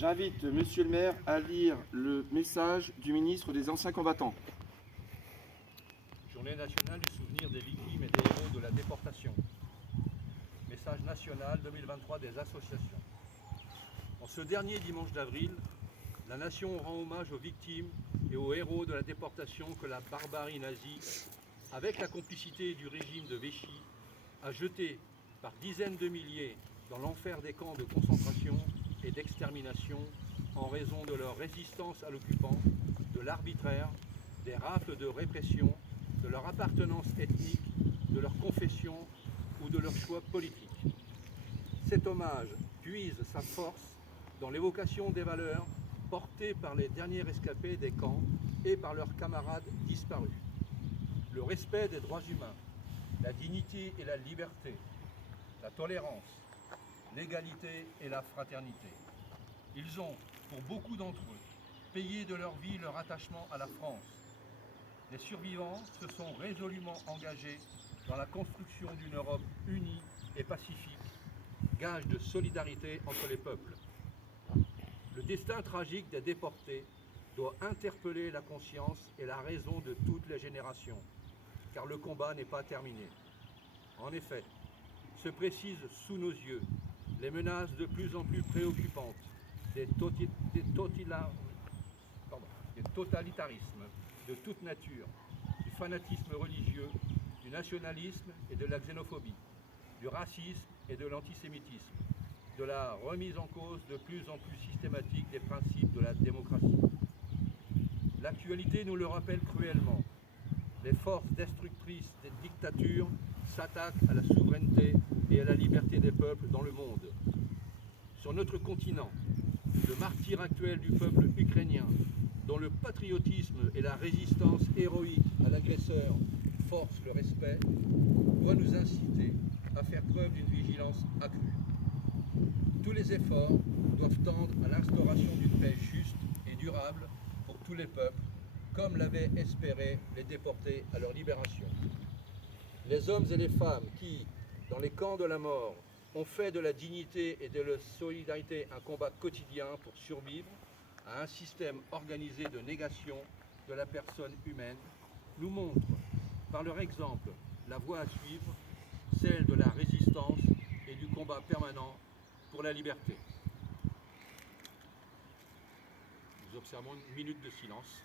J'invite Monsieur le maire à lire le message du ministre des Anciens Combattants. Journée nationale du souvenir des victimes et des héros de la déportation. Message national 2023 des associations. En ce dernier dimanche d'avril, la nation rend hommage aux victimes et aux héros de la déportation que la barbarie nazie, avec la complicité du régime de Vichy, a jeté par dizaines de milliers dans l'enfer des camps de concentration et d'extermination en raison de leur résistance à l'occupant, de l'arbitraire, des rafles de répression, de leur appartenance ethnique, de leur confession ou de leur choix politique. Cet hommage puise sa force dans l'évocation des valeurs portées par les derniers rescapés des camps et par leurs camarades disparus. Le respect des droits humains, la dignité et la liberté, la tolérance, l'égalité et la fraternité. Ils ont, pour beaucoup d'entre eux, payé de leur vie leur attachement à la France. Les survivants se sont résolument engagés dans la construction d'une Europe unie et pacifique, gage de solidarité entre les peuples. Le destin tragique des déportés doit interpeller la conscience et la raison de toutes les générations, car le combat n'est pas terminé. En effet, se précisent sous nos yeux les menaces de plus en plus préoccupantes des totalitarismes de toute nature, du fanatisme religieux, du nationalisme et de la xénophobie, du racisme et de l'antisémitisme, de la remise en cause de plus en plus systématique des principes de la démocratie. L'actualité nous le rappelle cruellement. Les forces destructrices des dictatures s'attaquent à la souveraineté et à la liberté des peuples dans le monde. Sur notre continent, le martyre actuel du peuple ukrainien, dont le patriotisme et la résistance héroïque à l'agresseur forcent le respect, doit nous inciter à faire preuve d'une vigilance accrue. Tous les efforts doivent tendre à l'instauration d'une paix juste et durable pour tous les peuples, comme l'avaient espéré les déportés à leur libération. Les hommes et les femmes qui, dans les camps de la mort, ont fait de la dignité et de la solidarité un combat quotidien pour survivre à un système organisé de négation de la personne humaine, nous montrent, par leur exemple, la voie à suivre, celle de la résistance et du combat permanent pour la liberté. Nous observons une minute de silence.